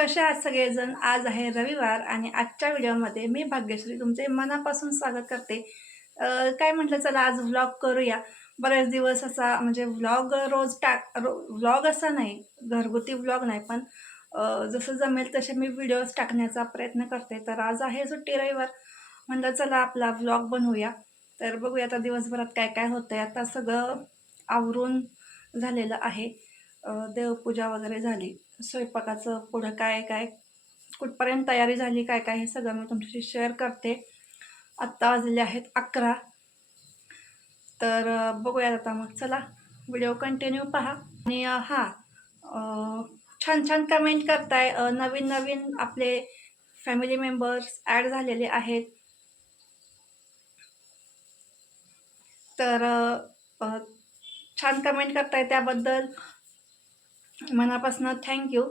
कसे आहात सगळेजण? आज आहे रविवार आणि आजच्या व्हिडिओमध्ये मी भाग्यश्री तुमचे मनापासून स्वागत करते. काय म्हटलं चला आज व्लॉग करूया. बरेच दिवस असा म्हणजे व्लॉग रोज टाक रो व्लॉग असा नाही घरगुती व्लॉग नाही पण जसं जमेल तसे मी व्हिडिओज टाकण्याचा प्रयत्न करते. तर आज आहे सुट्टी रविवार. म्हणलं चला आपला व्लॉग बनवूया. तर बघूया आता दिवसभरात काय काय होतं आहे आता सगळं आवरून झालेलं आहे. देवपूजा वगैरे झाली. स्वयंपाकाचं पुढं काय काय कुठपर्यंत तयारी झाली काय काय हे सगळं मी तुमच्याशी शेअर करते. आत्ता वाजलेले आहेत अकरा. तर बघूयात आता मग. चला व्हिडिओ कंटिन्यू पहा. आणि हां छान छान कमेंट करताय. नवीन नवीन आपले फॅमिली मेंबर्स ॲड झालेले आहेत. तर छान कमेंट करताय त्याबद्दल. मनापासून थँक्यू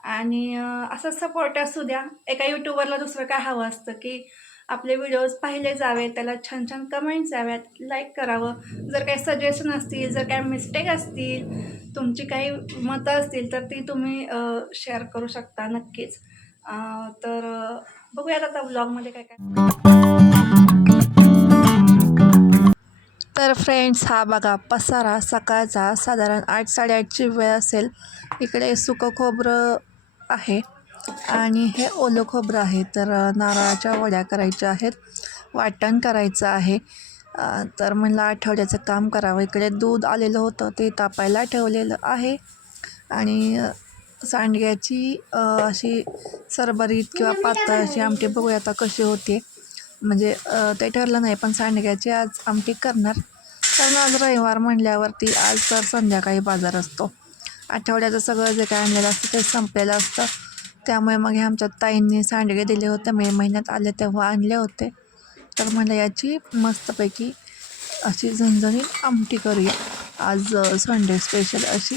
आणि असं सपोर्ट असू द्या. एका यूट्यूबरला दुसरं काय हवं असतं की आपले व्हिडिओज पाहिले जावेत त्याला छान छान कमेंट्स याव्यात लाईक करावं. जर काही सजेशन असतील जर काही मिस्टेक असतील तुमची काही मतं असतील तर ती तुम्ही शेअर करू शकता नक्कीच. तर बघूयात आता ब्लॉगमध्ये काय काय तर फ्रेंड्स हा बघा पसारा सकाळचा साधारण आठ साडेआठची वेळ असेल. इकडे सुकं खोबरं आहे आणि हे ओलं खोबरं आहे. तर नारळाच्या वड्या करायच्या आहेत वाटण करायचं आहे. तर म्हणलं आठवड्याचं काम करावं. इकडे दूध आलेलं होतं ते तापायला ठेवलेलं आहे. आणि सांडग्याची अशी सरबरीत किंवा पातळ अशी आमटी बघूया आता कशी होते. म्हणजे ते ठरलं नाही पण सांडग्याची आज आमटी करणार. कारण आज रविवार म्हणल्यावरती आज तर संध्याकाळी बाजार असतो. आठवड्याचं सगळं जे काय आणलेलं असतं ते संपलेलं असतं. त्यामुळे मग हे आमच्या ताईंनी सांडगे दिले होते मे महिन्यात आले तेव्हा आणले होते. तर म्हणलं याची मस्तपैकी अशी झणझणीत आमटी करूया. आज संडे स्पेशल अशी.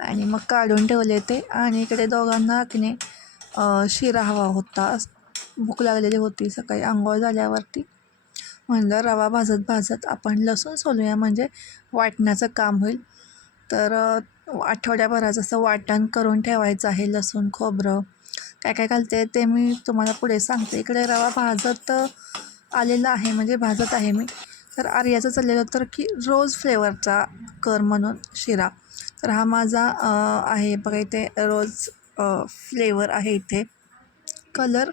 आणि मग काढून ठेवले ते. आणि इकडे दोघांना की नाही शिरा हवा होता भूक लागलेली होती सकाळी. आंघोळ झाल्यावरती म्हणलं रवा भाजत भाजत आपण लसूण सोलूया म्हणजे वाटण्याचं काम होईल. तर आठवड्याभराचं असं वाटण करून ठेवायचं आहे लसूण खोबरं. काय काय घालते ते मी तुम्हाला पुढे सांगते. इकडे रवा भाजत आलेला आहे म्हणजे भाजत आहे मी. तर आर्याचं चाललेलं तर की रोज फ्लेवरचा कर म्हणून शिरा. तर हा माझा आहे बघा इथे रोज फ्लेवर आहे इथे. कलर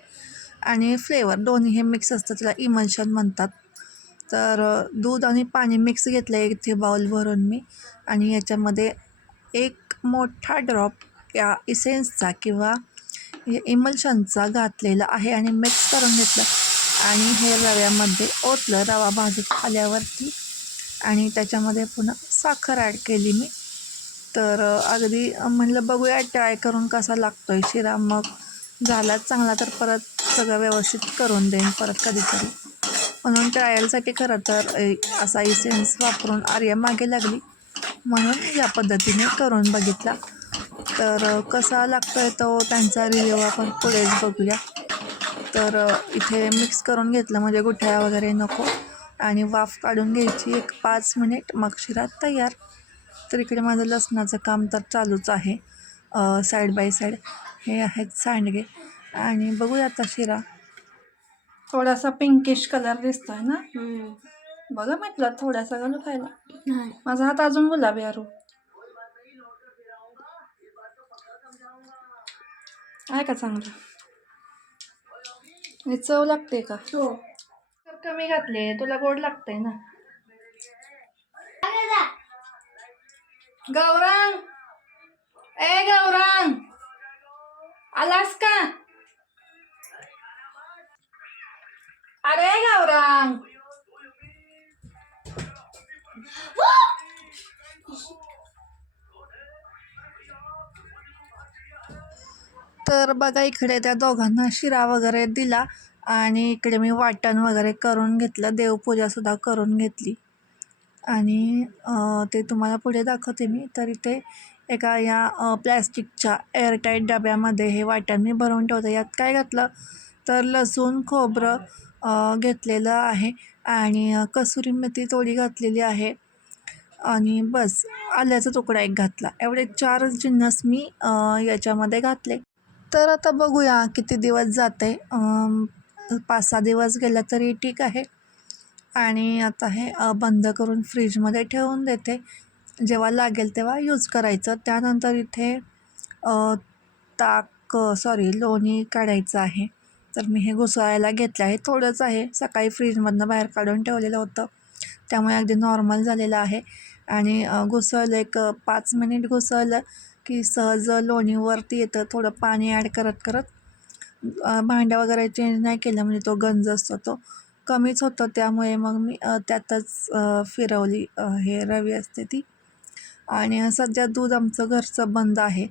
आणि फ्लेवर दोन्ही हे मिक्स असतं त्याला इमल्शन म्हणतात. तर दूध आणि पाणी मिक्स घेतलं आहे इथे बाउल भरून मी आणि याच्यामध्ये एक मोठा ड्रॉप या इसेन्सचा किंवा इमल्शनचा घातलेला आहे आणि मिक्स करून घेतलं. आणि हे रव्यामध्ये ओतलं रवा भाजत आल्यावरती आणि त्याच्यामध्ये पुन्हा साखर ॲड केली मी. तर अगदी म्हणलं बघूया ट्राय करून कसा लागतो आहे शिरा मग झाला चांगला तर परत सगळं व्यवस्थित करून देईन परत कधीतरी. म्हणून ट्रायलसाठी खरं तर ए, असा इसेन्स वापरून आर्या मागे लागली. म्हणून या पद्धतीने करून बघितला. तर कसा लागतो आहे तो त्यांचा रिव्ह्यू आपण पुढेच बघूया. तर इथे मिक्स करून घेतलं म्हणजे गुठळ्या वगैरे नको. आणि वाफ काढून घ्यायची एक पाच मिनिट. मग शिरा तयार. तर इकडे माझं लसणाचं काम तर चालूच आहे. साईड बाय साईड हे आहेत सांडगे. आणि बघूया आता शिरा. थोडासा पिंकिश कलर दिसतोय ना? बघा म्हटलं थोडासा घालू खायला. माझा हात अजून गुलाबी अरू आहे का चांगलं? हे चव लागते का? हो. तर कमी घातले तुला गोड लागतंय ना. गौरांग! ए गौरांग! आलास का? अरे गौरांग तर बघा इकडे त्या दोघांना शिरा वगैरे दिला आणि इकडे मी वाटण वगैरे करून घेतलं. देवपूजासुद्धा करून घेतली. आणि ते तुम्हाला पुढे दाखवते मी. तर इथे एका या प्लॅस्टिकच्या एअरटाईट डब्यामध्ये हे वाटण मी भरून ठेवते. यात काय घातलं? तर लसूण खोबरं घेतलेलं आहे. आणि कसुरी मेथी थोडी घातलेली आहे. आणि बस आल्याचा तुकडा एक घातला. एवढे चार जिन्नस मी याच्यामध्ये घातले. तर आता बघूया किती दिवस जाते. पाच सहा दिवस गेला तरी ठीक आहे. आणि आता हे बंद करून फ्रीजमध्ये ठेवून देते. जेव्हा लागेल तेव्हा यूज करायचं. त्यानंतर इथे ताक सॉरी लोणी काढायचं आहे. तर मी हे घुसळायला घेतलं आहे. थोडंच आहे. सकाळी फ्रीजमधनं बाहेर काढून ठेवलेलं होतं. त्यामुळे अगदी नॉर्मल झालेलं आहे. आणि घुसळलं एक पाच मिनिट घुसळलं की सहज लोणीवरती येतं. थोडं पाणी ॲड करत करत भांड्या वगैरे चेंज नाही केलं. म्हणजे तो गंज असतो तो कमीच होतं. त्यामुळे मग मी त्यातच फिरवली हे रवी असते ती. आणि सध्या दूध आमचं घरचं बंद आहे.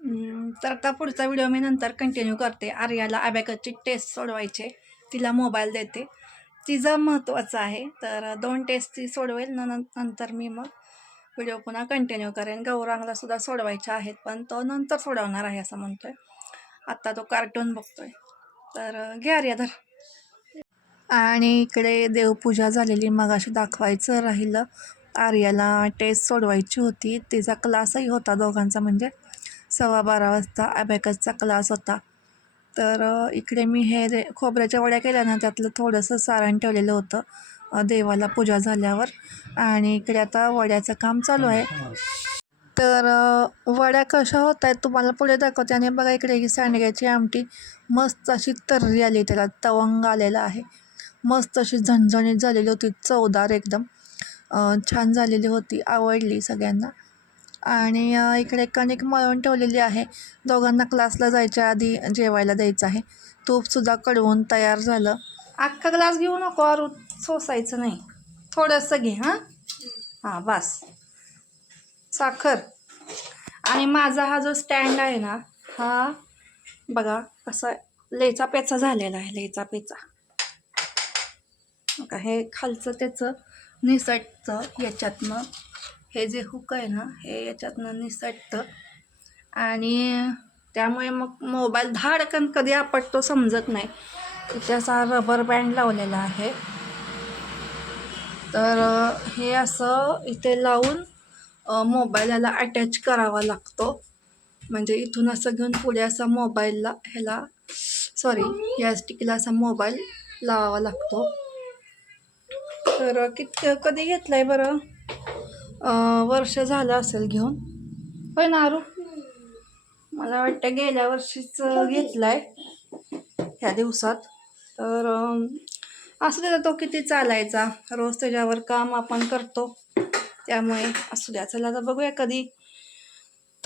तर आता पुढचा व्हिडिओ मी नंतर कंटिन्यू करते. आर्याला अबॅकसची टेस्ट सोडवायचे तिला मोबाईल देते. तिचं महत्त्वाचं आहे. तर दोन टेस्ट ती सोडवेल. न नंतर मी मग व्हिडिओ पुन्हा कंटिन्यू करेन. गौरांगला सुद्धा सोडवायच्या आहेत पण तो नंतर सोडवणार आहे असं म्हणतो आहे आत्ता तो कार्टून बघतोय. तर घ्या घे आणि इकडे देवपूजा झालेली मग अशी दाखवायचं राहिलं. आर्याला टेस्ट सोडवायची होती. तिचा क्लासही होता दोघांचा म्हणजे. सव्वा बारा वाजता अबॅकसचा क्लास होता. तर इकडे मी हे रे खोबऱ्याच्या वड्या केल्या ना त्यातलं थोडंसं सारण ठेवलेलं होतं देवाला पूजा झाल्यावर. आणि इकडे आता वड्याचं काम चालू आहे. तर वड्या कशा होत आहेत तुम्हाला पुढे दाखवते. आणि बघा इकडे ही सांडग्याची आमटी मस्त अशी तर्री आली त्याला तवंग आलेला आहे. मस्त अशी झणझणीत झालेली होती चवदार एकदम. छान झालेली होती आवडली सगळ्यांना. आणि इकडे कणिक मळून ठेवलेली आहे. दोघांना क्लासला जायच्या आधी जेवायला द्यायचं आहे. तूपसुद्धा कडवून तयार झालं. अख्खा ग्लास घेऊ नको अरू सोसायचं नाही. थोडंसं घे हां? हां बस. साखर. आणि माझा हा जो स्टँड आहे ना हा बघा कसा लेचा पेचा झालेला आहे लेचा पेचा. हे खालचं त्याचं निसटचं याच्यातनं हे जे हुक आहे ना हे याच्यातनं निसटतं. आणि त्यामुळे मग मोबाईल धाडकन कधी आपटतो समजत नाही. इथे असा रबर बँड लावलेला आहे. तर हे असं इथे लावून अ, मोबाईलला अटॅच करावा लागतो. म्हणजे इथून असं घेऊन पुढे असा मोबाईलला ह्याला सॉरी या स्टिकला असा मोबाईल लावावा लागतो. तर कित कधी घेतलं आहे बरं? वर्ष झालं असेल घेऊन. होय ना आरू? मला वाटतं गेल्या वर्षीच घेतला आहे ह्या दिवसात. तर असू द्या तो किती चालायचा. रोज त्याच्यावर काम आपण करतो. त्यामुळे असू द्या. चला तर बघूया कधी.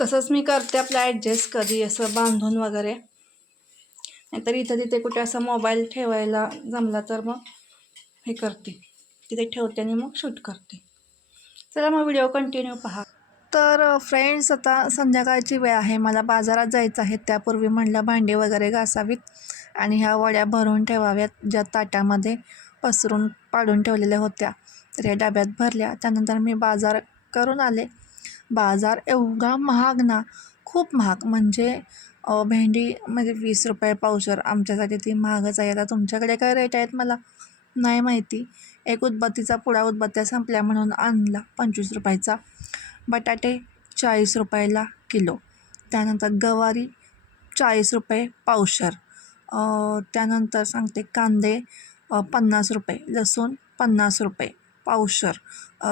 तसंच मी करते आपलं ॲडजस्ट कधी असं बांधून वगैरे. नाहीतर इथं तिथे कुठे असं मोबाईल ठेवायला जमला तर मग हे करते. तिथे ठेवते आणि मग शूट करते. चला मग व्हिडिओ कंटिन्यू पहा. तर फ्रेंड्स आता संध्याकाळची वेळ आहे. मला बाजारात जायचं आहे. त्यापूर्वी म्हणलं भांडी वगैरे घासावीत आणि ह्या वड्या भरून ठेवाव्यात ज्या ताटामध्ये पसरून पाडून ठेवलेल्या होत्या. तर या डब्यात भरल्या. त्यानंतर मी बाजार करून आले. बाजार एवढा महाग ना खूप महाग. म्हणजे भेंडी म्हणजे वीस रुपये पावशर आमच्यासाठी ती महागच आहे. आता तुमच्याकडे काय रेट आहेत मला? नाही माहिती. एक उदबत्तीचा पुडा उदबत्त्या संपल्या म्हणून आणला पंचवीस रुपयाचा. बटाटे चाळीस रुपयाला किलो. त्यानंतर गवारी चाळीस रुपये पावशर. त्यानंतर सांगते कांदे पन्नास रुपये. लसूण पन्नास रुपये पावशर.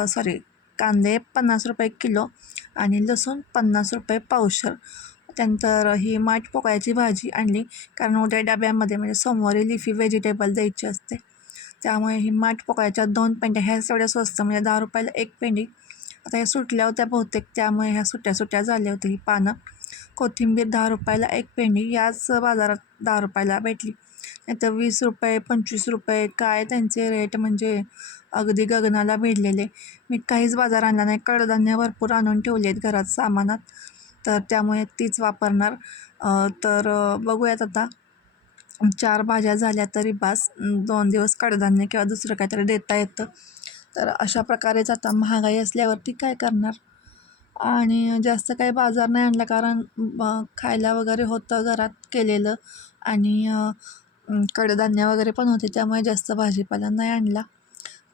सॉरी कांदे पन्नास रुपये किलो आणि लसूण पन्नास रुपये पावशर. त्यानंतर ही माठ पोकळ्याची भाजी आणली कारण उद्या डब्यामध्ये म्हणजे सोमवारी लिफी व्हेजिटेबल द्यायची असते. त्यामुळे ही माठ पोकळ्याच्या दोन पेंड्या ह्या एवढ्या स्वस्त म्हणजे दहा रुपयाला एक पेंडी. आता ह्या सुटल्या होत्या बहुतेक त्यामुळे ह्या सुट्या सुट्या झाल्या होत्या ही पानं. कोथिंबीर दहा रुपयाला एक पेंडी याच बाजारात दहा रुपयाला भेटली. नाही तर वीस रुपये पंचवीस रुपये काय त्यांचे रेट म्हणजे अगदी गगनाला भिडलेले. मी काहीच बाजार आणला नाही कडधान्य भरपूर आणून ठेवले आहेत घरात सामानात. तर त्यामुळे तीच वापरणार. तर बघूयात आता. चार भाज्या झाल्या तरी बास दोन दिवस कडधान्य किंवा दुसरं काहीतरी देता येतं. तर अशा प्रकारेच आता महागाई असल्यावरती काय करणार? आणि जास्त काही बाजार नाही आणला कारण खायला वगैरे होतं घरात केलेलं आणि कडधान्य वगैरे पण होते त्यामुळे जास्त भाजीपाला नाही आणला.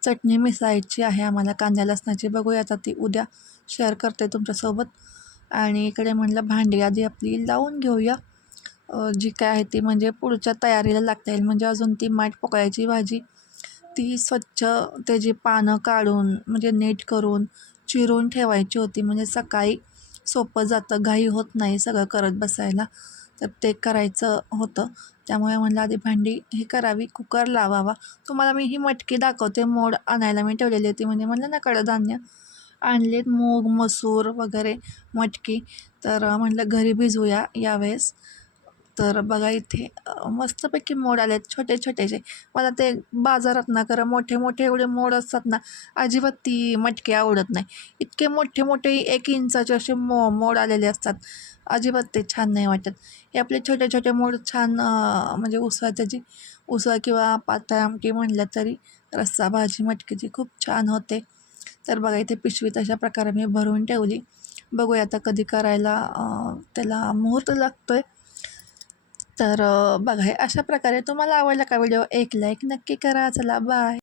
चटणी मिसायची आहे आम्हाला कांद्या लसणाची. बघूया आता ती उद्या शेअर करते तुमच्यासोबत. आणि इकडे म्हणलं भांडी आधी आपली लावून घेऊया. जी काय आहे ती म्हणजे पुढच्या तयारीला लागता येईल. म्हणजे अजून ती माठ पोकळ्याची भाजी ती स्वच्छ त्याची पानं काढून म्हणजे नीट करून चिरून ठेवायची होती. म्हणजे सकाळी सोपं जातं. घाई होत नाही सगळं करत बसायला. तर ते करायचं होतं. त्यामुळे म्हणलं आधी भांडी ही करावी कुकर लावावा. तुम्हाला मी ही मटकी दाखवते. मोड आणायला मी ठेवलेली होती. म्हणजे म्हणलं ना कडधान्य आणलेत. मूग मसूर वगैरे मटकी. तर म्हणलं घरी भिजवूया यावेळेस. तर बघा इथे मस्तपैकी मोड आले आहेत छोटे छोटेसे. मला ते बाजारात ना खरं मोठे मोठे एवढे मोड असतात ना अजिबात ती मटकी आवडत नाही. इतके मोठे मोठे एक इंचाचे असे मो मोड आलेले असतात. अजिबात ते छान नाही वाटत. हे आपले छोटे छोटे मोड छान म्हणजे उसळ त्याची उसळ किंवा पातळ आमटी म्हणलं तरी रस्सा भाजी मटकीची खूप छान होते. तर बघा इथे पिशवीत अशा प्रकारे मी भरून ठेवली. बघूया आता कधी करायला त्याला मुहूर्त लागतो आहे तर बघा हे अशा प्रकारे तुम्हाला आवडला का व्हिडिओ? एक लाईक नक्की करा. चला बाय